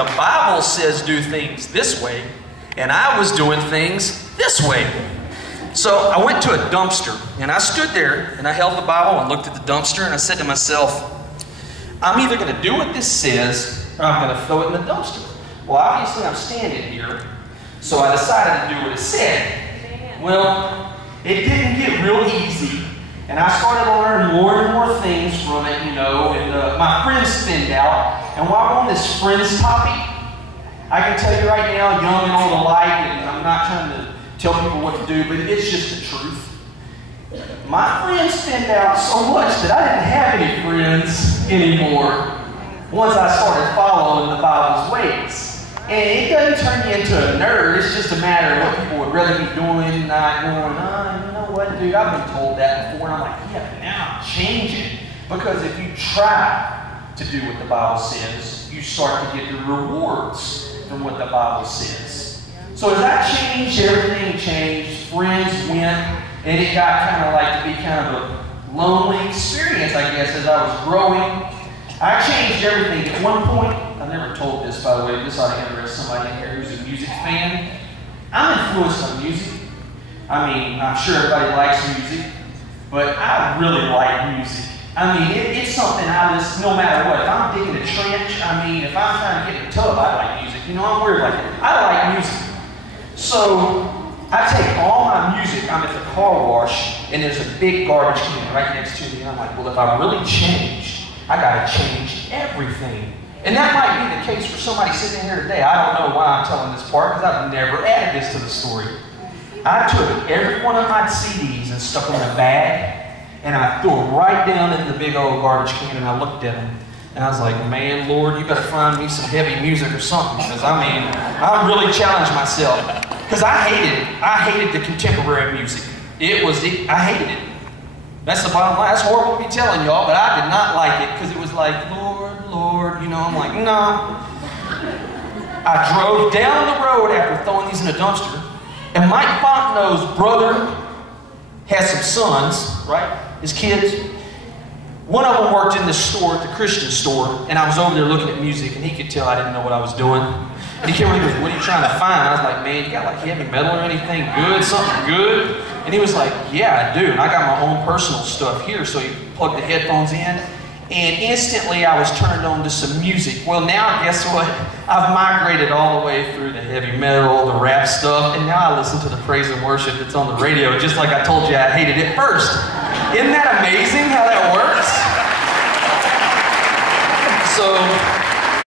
The Bible says do things this way, and I was doing things this way. So I went to a dumpster, and I stood there, and I held the Bible and looked at the dumpster, and I said to myself, I'm either going to do what this says, or I'm going to throw it in the dumpster. Well, obviously I'm standing here, so I decided to do what it said. Well, it didn't get real easy, and I started to learn more and more things from it, you know, and my friends thinned out. And while we're on this friends topic, I can tell you right now, young and old alike, and I'm not trying to tell people what to do, but it's just the truth. My friends thinned out so much that I didn't have any friends anymore once I started following the Bible's ways. And it doesn't turn you into a nerd. It's just a matter of what people would rather be doing, not going, you know what, dude, I've been told that before. And I'm like, yeah, but now I'm changing. Because if you try to do what the Bible says, you start to get the rewards from what the Bible says. So as I changed, everything changed. Friends went, and it got kind of like to be kind of a lonely experience, I guess, as I was growing. I changed everything. At one point, I never told this, by the way, this ought to interest somebody in here who's a music fan. I'm influenced by music. I mean, I'm sure everybody likes music, but I really like music. I mean, it's something I listen no matter what. If I'm digging a trench, I mean, if I'm trying to get in a tub, I like music. You know, I'm weird like that. I like music. So I take all my music, I'm at the car wash, and there's a big garbage can right next to me, and I'm like, well, if I really change, I gotta change everything. And that might be the case for somebody sitting here today. I don't know why I'm telling this part, because I've never added this to the story. I took every one of my CDs and stuck them in a bag, and I threw them right down in the big old garbage can, and I looked at them. And I was like, man, Lord, you better find me some heavy music or something. Because, I mean, I really challenged myself. Because I hated it. I hated the contemporary music. I hated it. That's the bottom line. That's horrible to be telling y'all, but I did not like it. Because it was like, Lord, Lord, you know, I'm like, no. I drove down the road after throwing these in a dumpster. And Mike Fontenot's brother had some sons, right? His kids. One of them worked in the store, at the Christian store, and I was over there looking at music, and he could tell I didn't know what I was doing. And he came over and he goes, what are you trying to find? And I was like, man, you got like heavy metal or anything good, something good? And he was like, yeah, I do, and I got my own personal stuff here. So he plugged the headphones in, and instantly I was turned on to some music. Well, now, guess what? I've migrated all the way through the heavy metal, the rap stuff, and now I listen to the praise and worship that's on the radio, just like I told you I hated it first. Isn't that amazing how that works? So